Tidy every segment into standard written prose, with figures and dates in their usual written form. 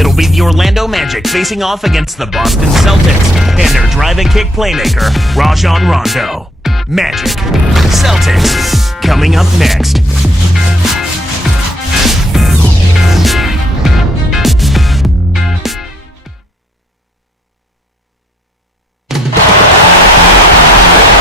It'll be the Orlando Magic facing off against the Boston Celtics and their drive and kick playmaker, Rajon Rondo. Magic, Celtics, coming up next.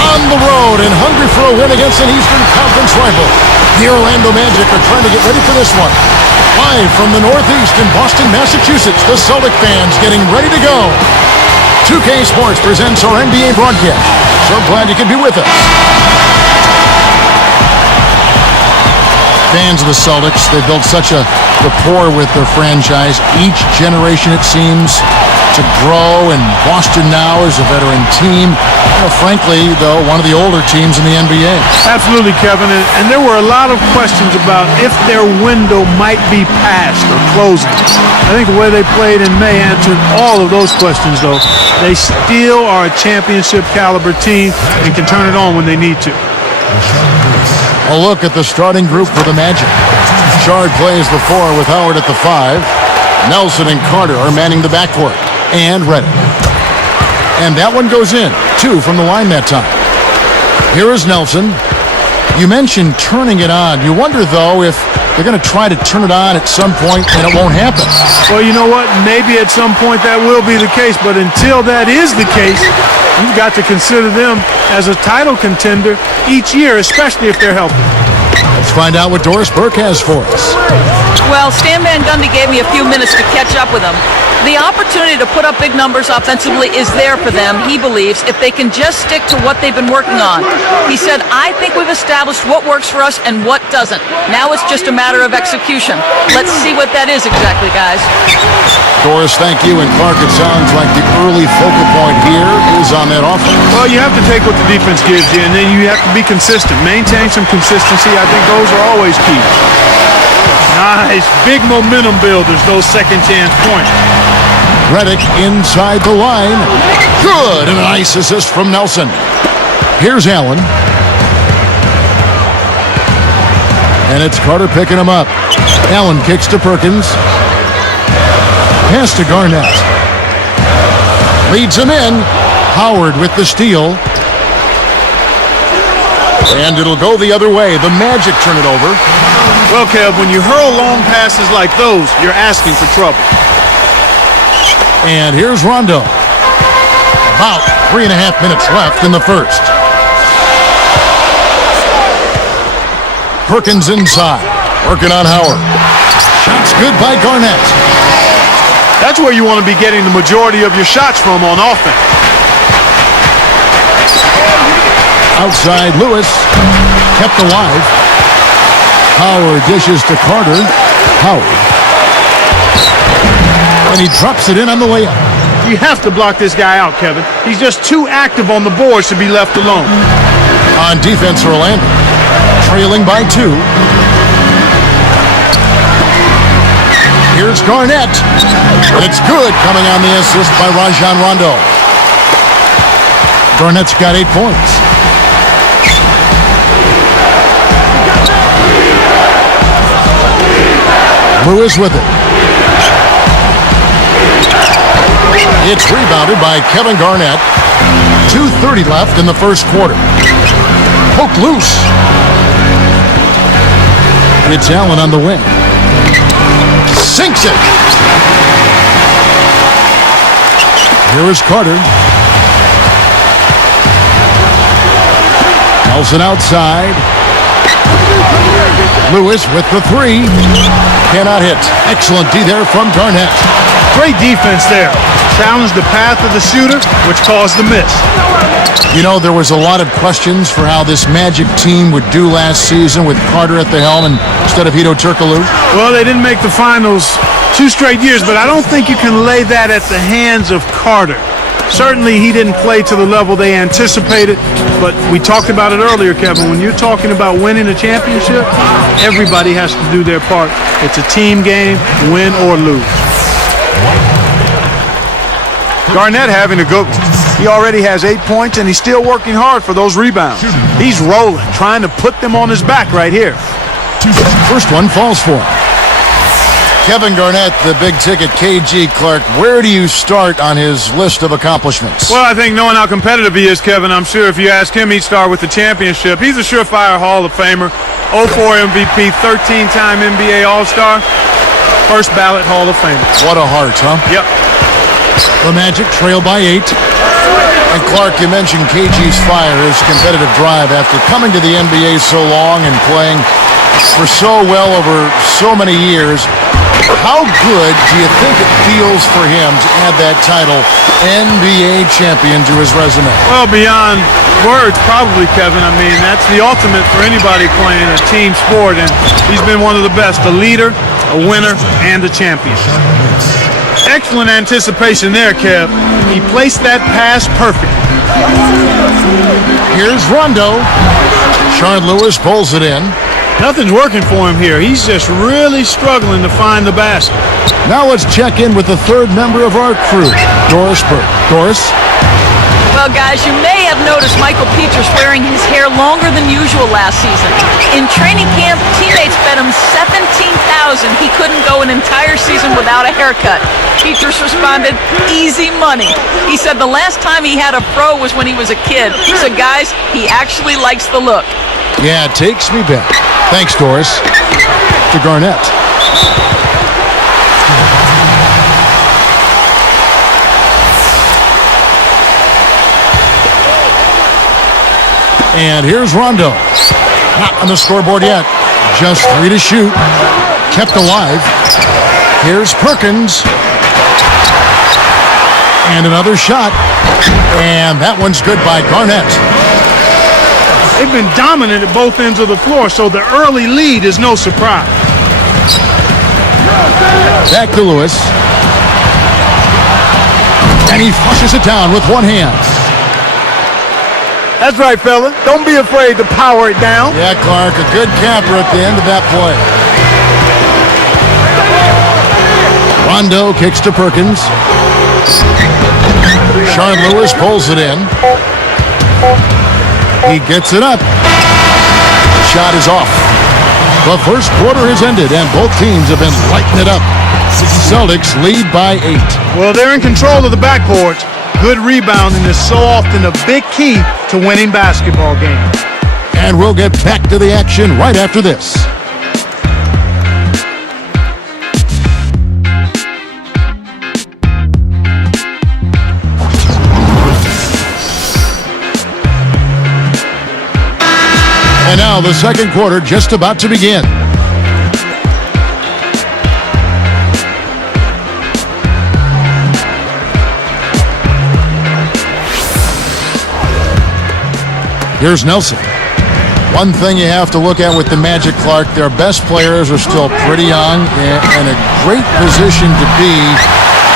On the road and hungry for a win against an Eastern Conference rival, the Orlando Magic are trying to get ready for this one. Live from the Northeast in Boston, Massachusetts, the Celtic fans getting ready to go. 2K Sports presents our NBA broadcast. So glad you could be with us. Fans of the Celtics, they built such a rapport with their franchise. Each generation, it seems, to grow, and Boston now is a veteran team. Frankly, though, one of the older teams in the NBA. Absolutely, Kevin, and there were a lot of questions about if their window might be passed or closing. I think the way they played in May answered all of those questions, though. They still are a championship caliber team and can turn it on when they need to. A look at the starting group for the Magic. Shard plays the 4 with Howard at the 5. Nelson and Carter are manning the backcourt. And Reddick. And that one goes in. 2 from the line that time. Here is Nelson. You mentioned turning it on. You wonder, though, if they're going to try to turn it on at some point and it won't happen. Well, you know what? Maybe at some point that will be the case. But until that is the case, you've got to consider them as a title contender each year, especially if they're healthy. Let's find out what Doris Burke has for us. Well, Stan Van Gundy gave me a few minutes to catch up with him. The opportunity to put up big numbers offensively is there for them, he believes, if they can just stick to what they've been working on. He said, I think we've established what works for us and what doesn't. Now it's just a matter of execution. Let's see what that is exactly, guys. Doris, thank you. And Clark, it sounds like the early focal point here is on that offense. Well, you have to take what the defense gives you, and then you have to be consistent. Maintain some consistency. I think those are always key. Nice. Big momentum builders, those second chance points. Reddick inside the line. Good. And a nice assist from Nelson. Here's Allen. And it's Carter picking him up. Allen kicks to Perkins. Pass to Garnett. Leads him in. Howard with the steal. And it'll go the other way. The Magic turn it over. Well, Kev, when you hurl long passes like those, you're asking for trouble. And here's Rondo. About 3.5 minutes left in the first. Perkins inside. Working on Howard. Shots good by Garnett. That's where you want to be getting the majority of your shots from on offense. Outside Lewis. Kept alive. Howard dishes to Carter. Howard. And he drops it in on the layup. You have to block this guy out, Kevin. He's just too active on the boards to be left alone. On defense, Orlando. Trailing by 2. Here's Garnett. And it's good, coming on the assist by Rajon Rondo. Garnett's got 8 points. Lewis with it. It's rebounded by Kevin Garnett. 2:30 left in the first quarter. Poked loose. It's Allen on the wing. Sinks it. Here is Carter. Nelson outside. Lewis with the 3. Cannot hit. Excellent D there from Garnett. Great defense there. Challenged the path of the shooter, which caused the miss. You know, there was a lot of questions for how this Magic team would do last season with Carter at the helm instead of Hedo Turkoglu. Well, they didn't make the finals 2 straight years, but I don't think you can lay that at the hands of Carter. Certainly, he didn't play to the level they anticipated, but we talked about it earlier, Kevin. When you're talking about winning a championship, everybody has to do their part. It's a team game, win or lose. Garnett having a good one. He already has 8 points, and he's still working hard for those rebounds. He's rolling, trying to put them on his back right here. First one falls for him. Kevin Garnett, the big-ticket KG Clark. Where do you start on his list of accomplishments? Well, I think knowing how competitive he is, Kevin, I'm sure if you ask him, he'd start with the championship. He's a surefire Hall of Famer, 04 MVP, 13-time NBA All-Star, first ballot Hall of Famer. What a heart, huh? Yep. The Magic trail by 8. And Clark, you mentioned KG's fire, his competitive drive after coming to the NBA so long and playing for so well over so many years. How good do you think it feels for him to add that title, NBA champion, to his resume? Well, beyond words, probably, Kevin. I mean, that's the ultimate for anybody playing a team sport, and he's been one of the best, a leader, a winner, and a champion. Excellent anticipation there, Kev. He placed that pass perfect. Here's Rondo. Shard Lewis pulls it in. Nothing's working for him here. He's just really struggling to find the basket. Now let's check in with the third member of our crew, Doris Burke. Doris? Well, guys, you may have noticed Michael Petras wearing his hair longer than usual last season. In training camp, teammates bet him $17,000 he couldn't go an entire season without a haircut. Petras responded, easy money. He said the last time he had a fro was when he was a kid. So, guys, he actually likes the look. Yeah, it takes me back. Thanks, Doris. To Garnett. And here's Rondo. Not on the scoreboard yet. Just 3 to shoot. Kept alive. Here's Perkins. And another shot. And that one's good by Garnett. They've been dominant at both ends of the floor, so the early lead is no surprise. Back to Lewis. And he flushes it down with one hand. That's right, fella. Don't be afraid to power it down. Yeah, Clark, a good capper at the end of that play. Rondo kicks to Perkins. Shard Lewis pulls it in. He gets it up. Shot is off. The first quarter has ended, and both teams have been lighting it up. Celtics lead by 8. Well, they're in control of the backcourt. Good rebounding is so often a big key to winning basketball games. And we'll get back to the action right after this. And now the second quarter just about to begin. Here's Nelson. One thing you have to look at with the Magic, Clark, their best players are still pretty young and a great position to be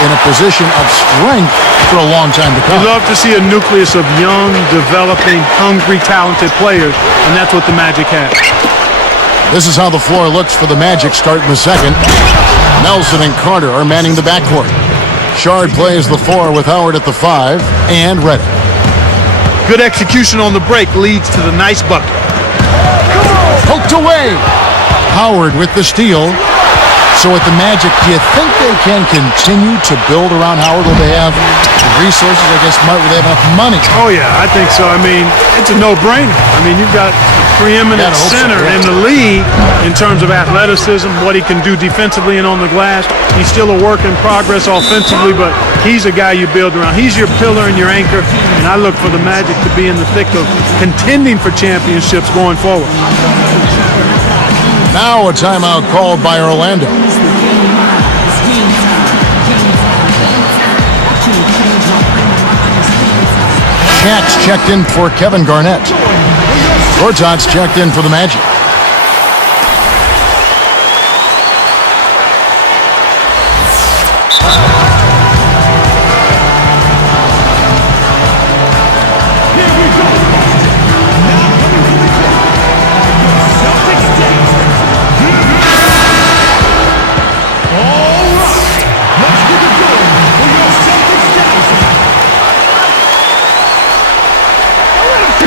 in a position of strength for a long time to come. We love to see a nucleus of young, developing, hungry, talented players, and that's what the Magic have. This is how the floor looks for the Magic starting the second. Nelson and Carter are manning the backcourt. Shard plays the 4 with Howard at the 5 and Reddick. Good execution on the break leads to the nice bucket. Poked away. Howard with the steal. So with the Magic, do you think they can continue to build around Howard? Will they have the resources? I guess will they have enough money? Oh, yeah, I think so. I mean, it's a no-brainer. I mean, you've got a preeminent center in the league in terms of athleticism, what he can do defensively and on the glass. He's still a work in progress offensively, but he's a guy you build around. He's your pillar and your anchor, and I look for the Magic to be in the thick of contending for championships going forward. Now a timeout called by Orlando. Shat's checked in for Kevin Garnett. Gortat's checked in for the Magic.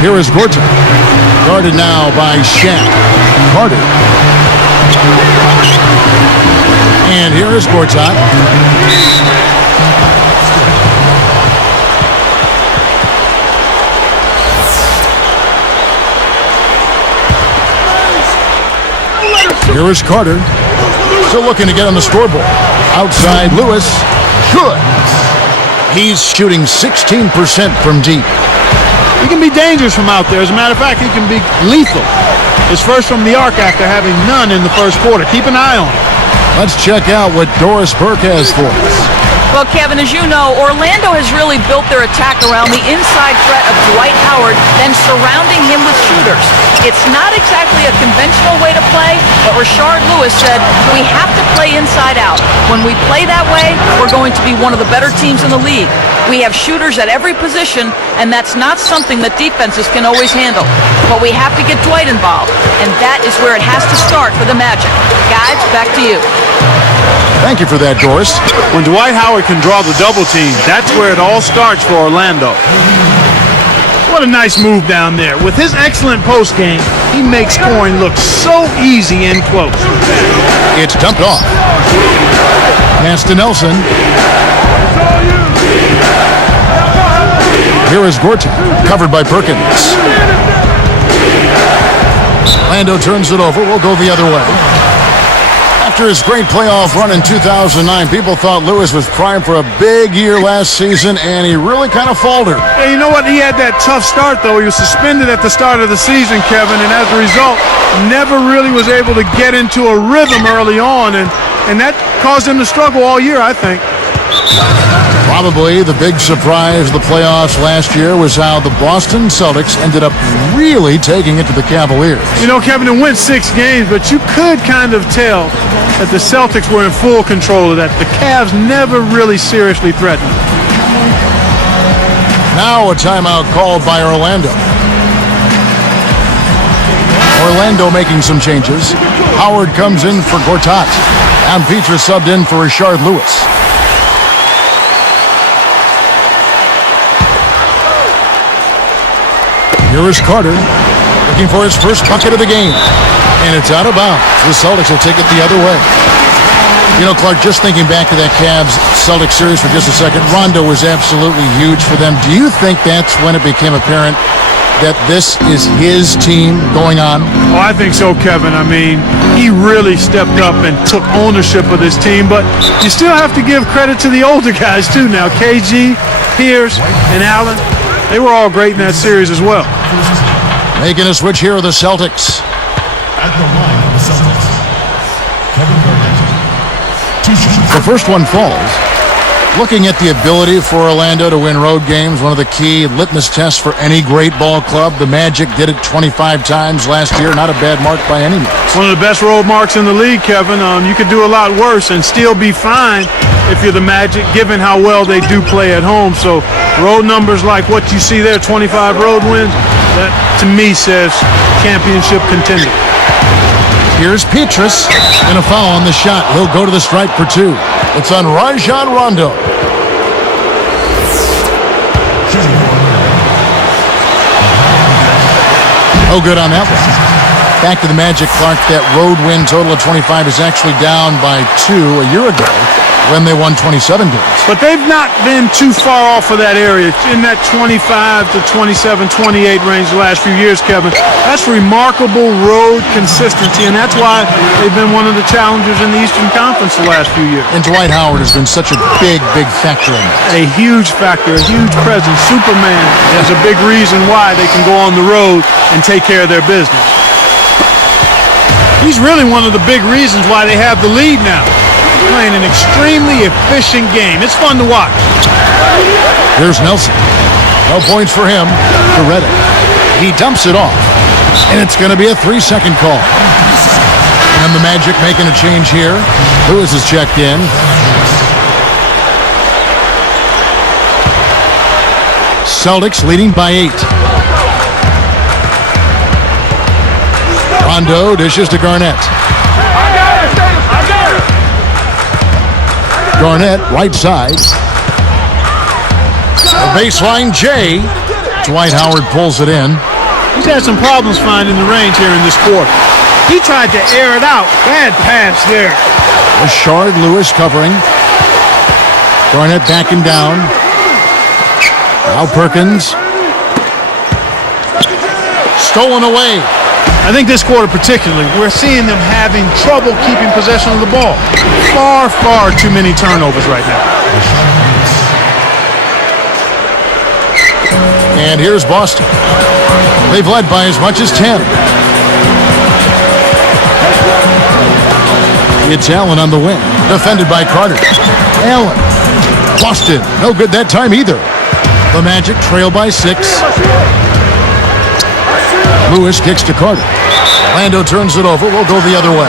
Here is Gortat, guarded now by Shat. Carter. And here is Gortat. Here is Carter. Still looking to get on the scoreboard. Outside Lewis. Good. He's shooting 16% from deep. He can be dangerous from out there. As a matter of fact, he can be lethal. His first from the arc after having none in the first quarter. Keep an eye on him. Let's check out what Doris Burke has for us. Well, Kevin, as you know, Orlando has really built their attack around the inside threat of Dwight Howard, then surrounding him with shooters. It's not exactly a conventional way to play, but Rashard Lewis said, we have to play inside out. When we play that way, we're going to be one of the better teams in the league. We have shooters at every position, and that's not something that defenses can always handle. But we have to get Dwight involved, and that is where it has to start for the Magic. Guys, back to you. Thank you for that, Doris. When Dwight Howard can draw the double team, that's where it all starts for Orlando. What a nice move down there. With his excellent post game, he makes scoring look so easy and close. It's dumped off. Pass to Nelson. Here is Gortat, covered by Perkins. Orlando turns it over. We'll go the other way. After his great playoff run in 2009, people thought Lewis was primed for a big year last season, and he really kind of faltered. Yeah, you know what? He had that tough start, though. He was suspended at the start of the season, Kevin, and as a result, never really was able to get into a rhythm early on, and that caused him to struggle all year, I think. Probably the big surprise of the playoffs last year was how the Boston Celtics ended up really taking it to the Cavaliers. You know, Kevin, it went 6 games, but you could kind of tell that the Celtics were in full control of that. The Cavs never really seriously threatened. Now a timeout called by Orlando. Orlando making some changes. Howard comes in for Gortat, and Petra subbed in for Rashard Lewis. Here is Carter, looking for his first bucket of the game. And it's out of bounds. The Celtics will take it the other way. You know, Clark, just thinking back to that Cavs-Celtics series for just a second, Rondo was absolutely huge for them. Do you think that's when it became apparent that this is his team going on? Oh, I think so, Kevin. I mean, he really stepped up and took ownership of this team, but you still have to give credit to the older guys, too, now. KG, Pierce, and Allen, they were all great in that series as well. Making a switch here are the Celtics. At the line of the Celtics, Kevin Garnett. 2 shots. The first one falls. Looking at the ability for Orlando to win road games, one of the key litmus tests for any great ball club. The Magic did it 25 times last year. Not a bad mark by any means. One of the best road marks in the league, Kevin. You could do a lot worse and still be fine if you're the Magic, given how well they do play at home. So road numbers like what you see there, 25 road wins, that to me says championship contender. Here's Petrus, and a foul on the shot. He'll go to the stripe for 2. It's on Rajon Rondo. No good on that one. Back to the Magic, Clark. That road win total of 25 is actually down by 2 a year ago when they won 27 games. But they've not been too far off of that area. In that 25 to 27, 28 range the last few years, Kevin. That's remarkable road consistency, and that's why they've been one of the challengers in the Eastern Conference the last few years. And Dwight Howard has been such a big factor in that. A huge factor, a huge presence. Superman is a big reason why they can go on the road and take care of their business. He's really one of the big reasons why they have the lead now. Playing an extremely efficient game. It's fun to watch. Here's Nelson. No points for him. To Reddick. He dumps it off. And it's going to be a 3-second call. And the Magic making a change here. Lewis is checked in. Celtics leading by 8. Rondo dishes to Garnett. Garnett, right side. The baseline, Jay. Dwight Howard pulls it in. He's had some problems finding the range here in this quarter. He tried to air it out. Bad pass there. Shard, Lewis covering. Garnett backing down. Now Perkins. Stolen away. I think this quarter particularly, we're seeing them having trouble keeping possession of the ball. Far, far too many turnovers right now. And here's Boston. They've led by as much as 10. It's Allen on the wing, defended by Carter. Allen. Boston, no good that time either. The Magic trail by 6. Lewis kicks to Carter. Lando turns it over. We'll go the other way.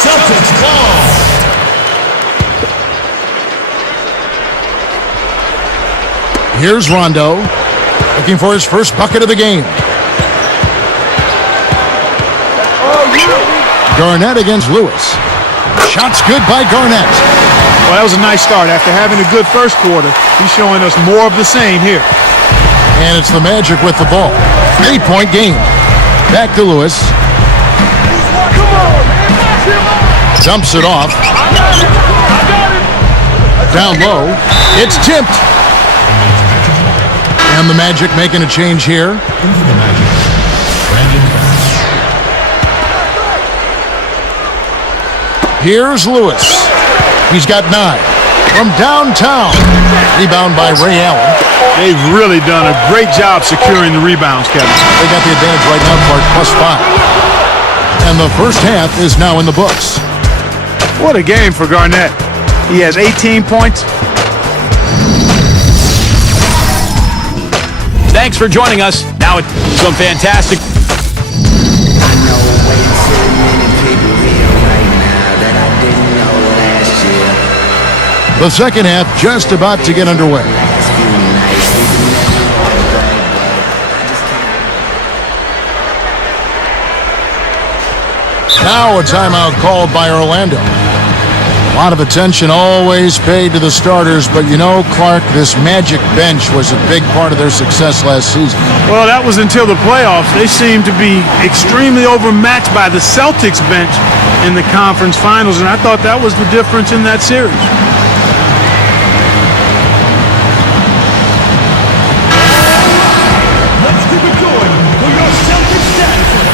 Celtics ball. Here's Rondo, looking for his first bucket of the game. Garnett against Lewis. Shot's good by Garnett. Well, that was a nice start. After having a good first quarter, he's showing us more of the same here. And it's the Magic with the ball. 3-point game. Back to Lewis. Dumps it off. Down low. It's tipped. And the Magic making a change here. Into the Magic. Brandon. Here's Lewis. He's got 9. From downtown. Rebound by Ray Allen. They've really done a great job securing the rebounds, Kevin. They got the advantage right now, Clark, +5. And the first half is now in the books. What a game for Garnett. He has 18 points. Thanks for joining us. Now it's some fantastic. I know way too many people here right now that I didn't know last year. The second half just about to get underway. Last few nights we never wanted back, but I just can't. Now a timeout called by Orlando. A lot of attention always paid to the starters, but you know, Clark, this Magic bench was a big part of their success last season. Well, that was until the playoffs. They seemed to be extremely overmatched by the Celtics bench in the conference finals, and I thought that was the difference in that series. Let's keep it going for your Celtics dancers.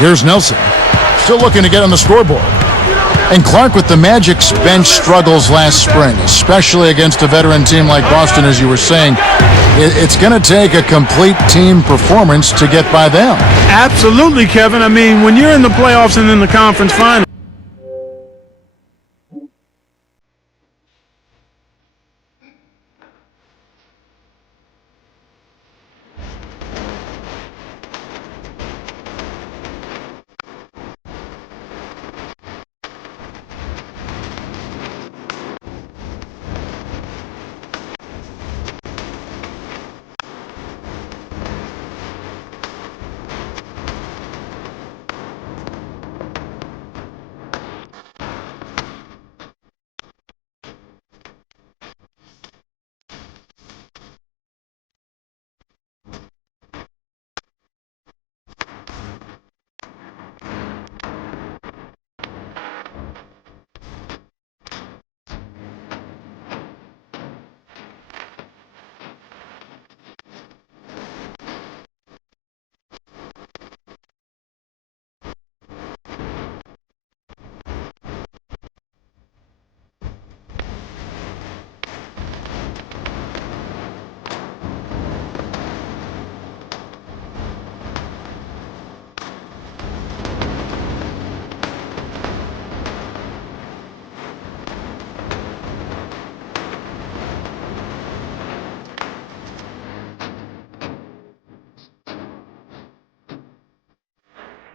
Here's Nelson, still looking to get on the scoreboard. And Clark, with the Magic's bench struggles last spring, especially against a veteran team like Boston, as you were saying, it's going to take a complete team performance to get by them. Absolutely, Kevin. I mean, when you're in the playoffs and in the conference final,